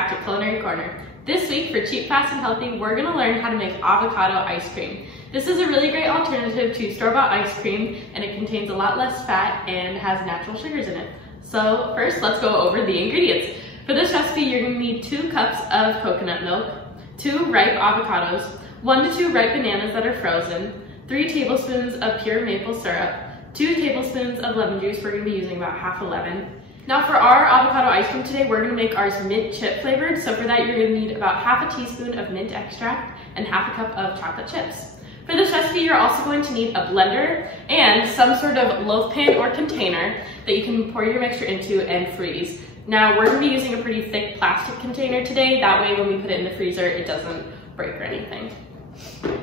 back to Culinary Corner. This week for Cheap, Fast, and Healthy, we're gonna learn how to make avocado ice cream. This is a really great alternative to store-bought ice cream, and it contains a lot less fat and has natural sugars in it. So first, let's go over the ingredients. For this recipe, you're gonna need 2 cups of coconut milk, 2 ripe avocados, 1 to 2 ripe bananas that are frozen, 3 tablespoons of pure maple syrup, 2 tablespoons of lemon juice. We're gonna be using about half a lemon. Now for our avocado ice cream today, we're gonna make ours mint chip flavored. So for that, you're gonna need about half a teaspoon of mint extract and half a cup of chocolate chips. For this recipe, you're also going to need a blender and some sort of loaf pan or container that you can pour your mixture into and freeze. Now we're gonna be using a pretty thick plastic container today. That way when we put it in the freezer, it doesn't break or anything.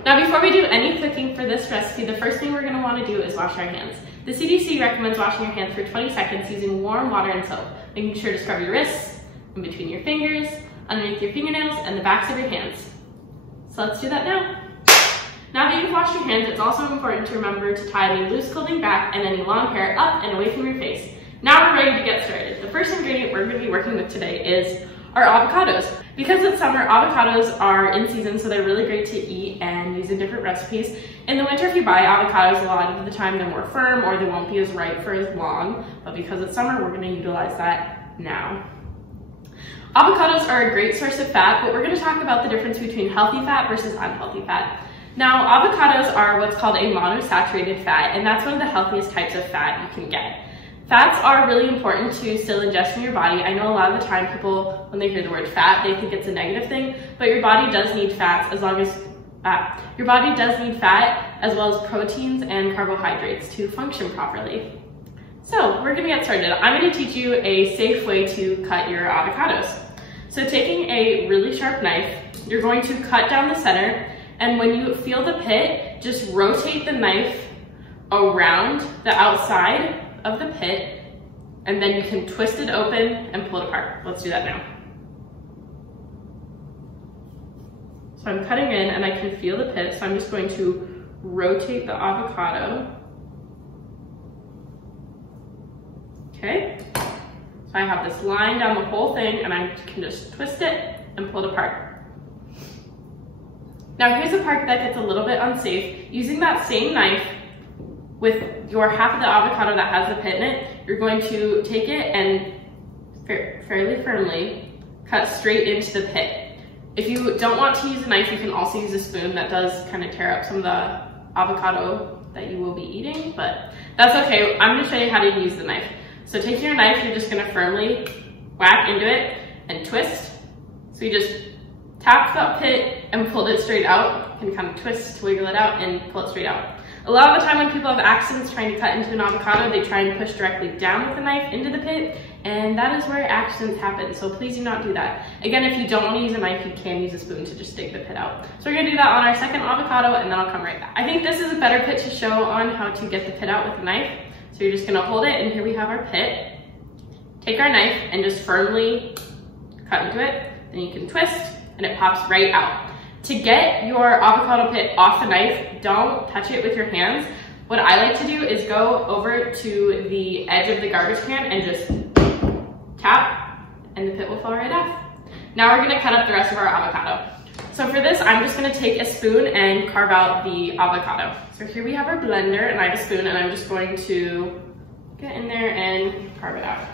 Now before we do any cooking for this recipe, the first thing we're gonna wanna do is wash our hands. The CDC recommends washing your hands for 20 seconds using warm water and soap, making sure to scrub your wrists, in between your fingers, underneath your fingernails, and the backs of your hands. So let's do that now. Now that you've washed your hands, it's also important to remember to tie any loose clothing back and any long hair up and away from your face. Now we're ready to get started. The first ingredient we're going to be working with today is our avocados. Because it's summer, avocados are in season, so they're really great to eat and use in different recipes. In the winter, if you buy avocados, a lot of the time they're more firm or they won't be as ripe for as long, but because it's summer, we're going to utilize that now. Avocados are a great source of fat, but we're going to talk about the difference between healthy fat versus unhealthy fat. Now, avocados are what's called a monosaturated fat, and that's one of the healthiest types of fat you can get. Fats are really important to still ingest in your body. I know a lot of the time people, when they hear the word fat, they think it's a negative thing, but your body does need fats as well as proteins and carbohydrates to function properly. So we're gonna get started. I'm gonna teach you a safe way to cut your avocados. So taking a really sharp knife, you're going to cut down the center, and when you feel the pit, just rotate the knife around the outside of the pit, and then you can twist it open and pull it apart. Let's do that now. So I'm cutting in and I can feel the pit, so I'm just going to rotate the avocado. Okay, so I have this line down the whole thing and I can just twist it and pull it apart. Now here's the part that gets a little bit unsafe. Using that same knife with your half of the avocado that has the pit in it, you're going to take it and fairly firmly cut straight into the pit. If you don't want to use a knife, you can also use a spoon. That does kind of tear up some of the avocado that you will be eating, but that's okay. I'm gonna show you how to use the knife. So taking your knife, you're just gonna firmly whack into it and twist. So you just tap that pit and pull it straight out. You can kind of twist, wiggle it out, and pull it straight out. A lot of the time when people have accidents trying to cut into an avocado, they try and push directly down with the knife into the pit, and that is where accidents happen, so please do not do that. Again, if you don't want to use a knife, you can use a spoon to just dig the pit out. So we're gonna do that on our second avocado, and then I'll come right back. I think this is a better pit to show on how to get the pit out with a knife. So you're just gonna hold it, and here we have our pit. Take our knife and just firmly cut into it, then you can twist, and it pops right out. To get your avocado pit off the knife, don't touch it with your hands. What I like to do is go over to the edge of the garbage can and just tap, and the pit will fall right off. Now we're gonna cut up the rest of our avocado. So for this, I'm just gonna take a spoon and carve out the avocado. So here we have our blender, and I have a spoon, and I'm just going to get in there and carve it out.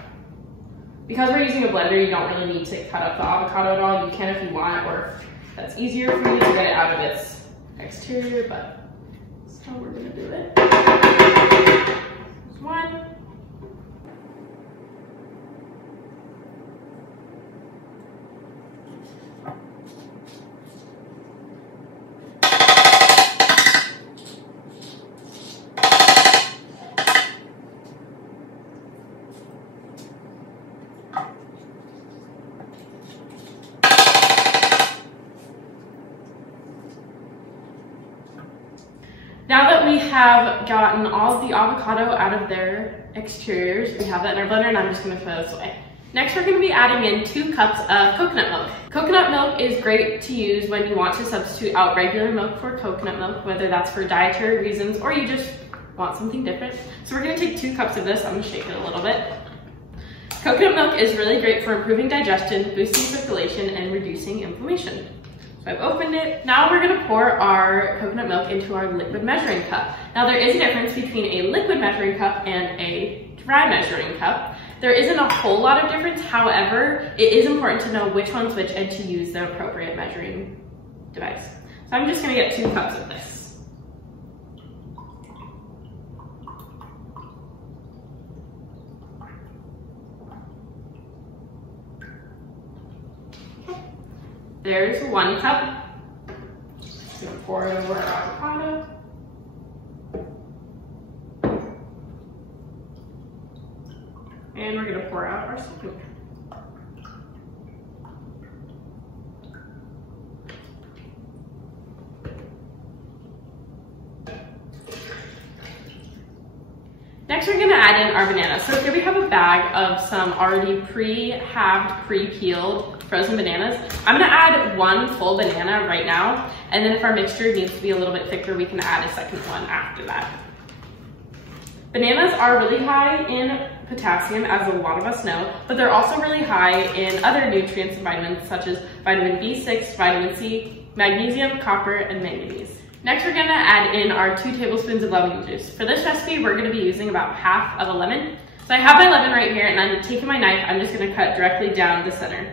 Because we're using a blender, you don't really need to cut up the avocado at all. You can if you want, or that's easier for you to get it out of its exterior, but that's how we're gonna do it. There's one. Now that we have gotten all of the avocado out of their exteriors, we have that in our blender, and I'm just gonna throw this away. Next, we're gonna be adding in 2 cups of coconut milk. Coconut milk is great to use when you want to substitute out regular milk for coconut milk, whether that's for dietary reasons or you just want something different. So we're gonna take 2 cups of this. I'm gonna shake it a little bit. Coconut milk is really great for improving digestion, boosting circulation, and reducing inflammation. So I've opened it. Now we're gonna pour our coconut milk into our liquid measuring cup. Now there is a difference between a liquid measuring cup and a dry measuring cup. There isn't a whole lot of difference, however, it is important to know which one's which and to use the appropriate measuring device. So I'm just gonna get 2 cups of this. There's 1 cup. Just gonna pour it over our avocado. And we're gonna pour out our second cup. Next, we're gonna add in our bananas. So here we have a bag of some already pre-halved, pre-peeled frozen bananas. I'm gonna add 1 full banana right now, and then if our mixture needs to be a little bit thicker, we can add a second one after that. Bananas are really high in potassium, as a lot of us know, but they're also really high in other nutrients and vitamins such as vitamin B6, vitamin C, magnesium, copper, and manganese. Next, we're gonna add in our 2 tablespoons of lemon juice. For this recipe, we're gonna be using about half of a lemon. So I have my lemon right here, and I'm taking my knife, I'm just gonna cut directly down the center.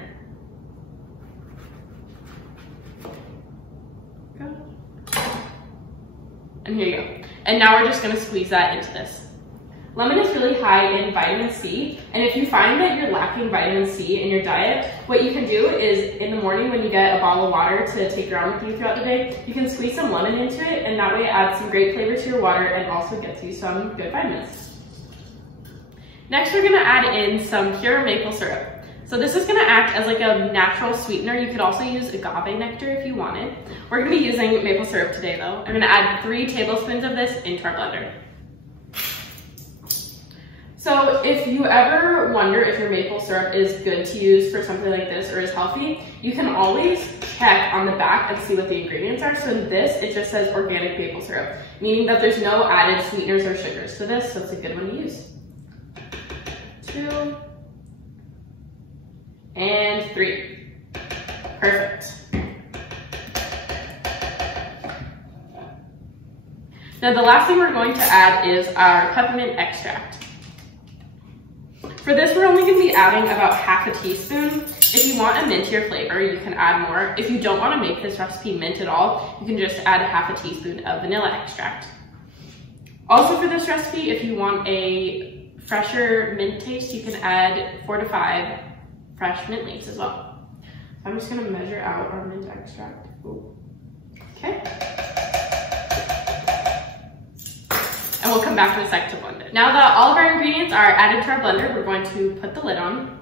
And here you go. And now we're just gonna squeeze that into this. Lemon is really high in vitamin C, and if you find that you're lacking vitamin C in your diet, what you can do is in the morning when you get a bottle of water to take around with you throughout the day, you can squeeze some lemon into it, and that way it adds some great flavor to your water and also gets you some good vitamins. Next, we're gonna add in some pure maple syrup. So this is gonna act as like a natural sweetener. You could also use agave nectar if you wanted. We're gonna be using maple syrup today though. I'm gonna add 3 tablespoons of this into our blender. So if you ever wonder if your maple syrup is good to use for something like this or is healthy, you can always check on the back and see what the ingredients are. So in this, it just says organic maple syrup, meaning that there's no added sweeteners or sugars to this, so it's a good one to use. 2 and 3. Perfect. Now the last thing we're going to add is our peppermint extract. For this, we're only going to be adding about half a teaspoon. If you want a mintier flavor, you can add more. If you don't want to make this recipe mint at all, you can just add half a teaspoon of vanilla extract. Also for this recipe, if you want a fresher mint taste, you can add 4 to 5 fresh mint leaves as well. I'm just going to measure out our mint extract. Ooh. Okay. And we'll come back in a sec to blend it. Now that all of our ingredients are added to our blender, we're going to put the lid on.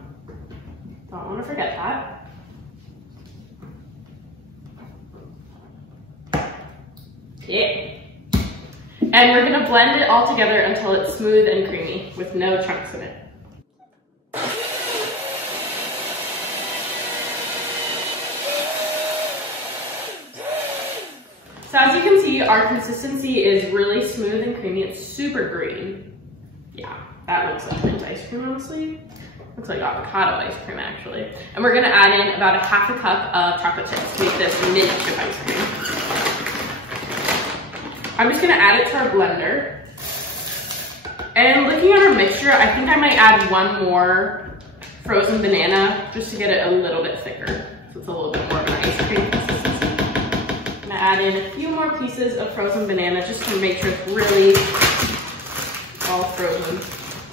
Don't want to forget that. Yeah. And we're gonna blend it all together until it's smooth and creamy with no chunks in it. So as you can see, our consistency is really smooth and creamy. It's super green. Yeah, that looks like mint ice cream, honestly. Looks like avocado ice cream, actually. And we're gonna add in about a half a cup of chocolate chips to make this mint chip ice cream. I'm just gonna add it to our blender. And looking at our mixture, I think I might add 1 more frozen banana just to get it a little bit thicker. So it's a little bit more of an ice cream consistency. I'm gonna add in a few more pieces of frozen banana just to make sure it's really all frozen.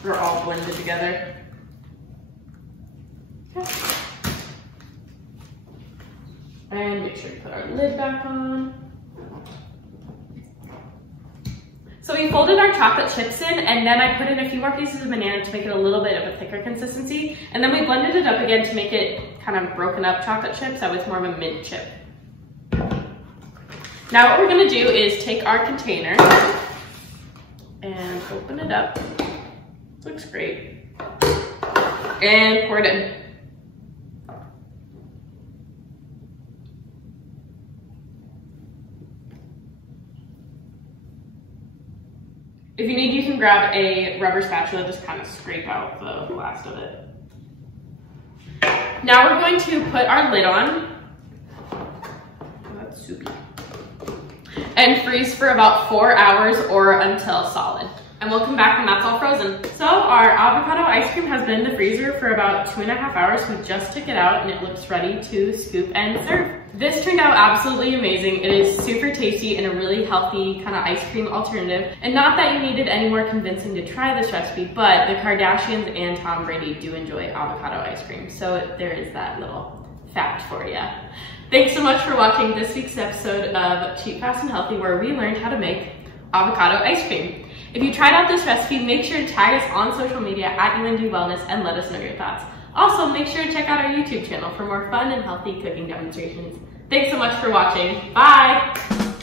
They're all blended together. Okay. And make sure to put our lid back on. So we folded our chocolate chips in, and then I put in a few more pieces of banana to make it a little bit of a thicker consistency. And then we blended it up again to make it kind of broken up chocolate chips, so it's more of a mint chip. Now what we're gonna do is take our container and open it up. This looks great. And pour it in. If you need, you can grab a rubber spatula, just kind of scrape out the last of it. now we're going to put our lid on. That's soupy. And freeze for about 4 hours or until solid. And we'll come back when that's all frozen. So our avocado ice cream has been in the freezer for about 2.5 hours. We just took it out and it looks ready to scoop and serve. This turned out absolutely amazing. It is super tasty and a really healthy kind of ice cream alternative. And not that you needed any more convincing to try this recipe, but the Kardashians and Tom Brady do enjoy avocado ice cream. So there is that little fact for you. Thanks so much for watching this week's episode of Cheap, Fast, and Healthy, where we learned how to make avocado ice cream. If you tried out this recipe, make sure to tag us on social media at UND Wellness and let us know your thoughts. Also, make sure to check out our YouTube channel for more fun and healthy cooking demonstrations. Thanks so much for watching. Bye!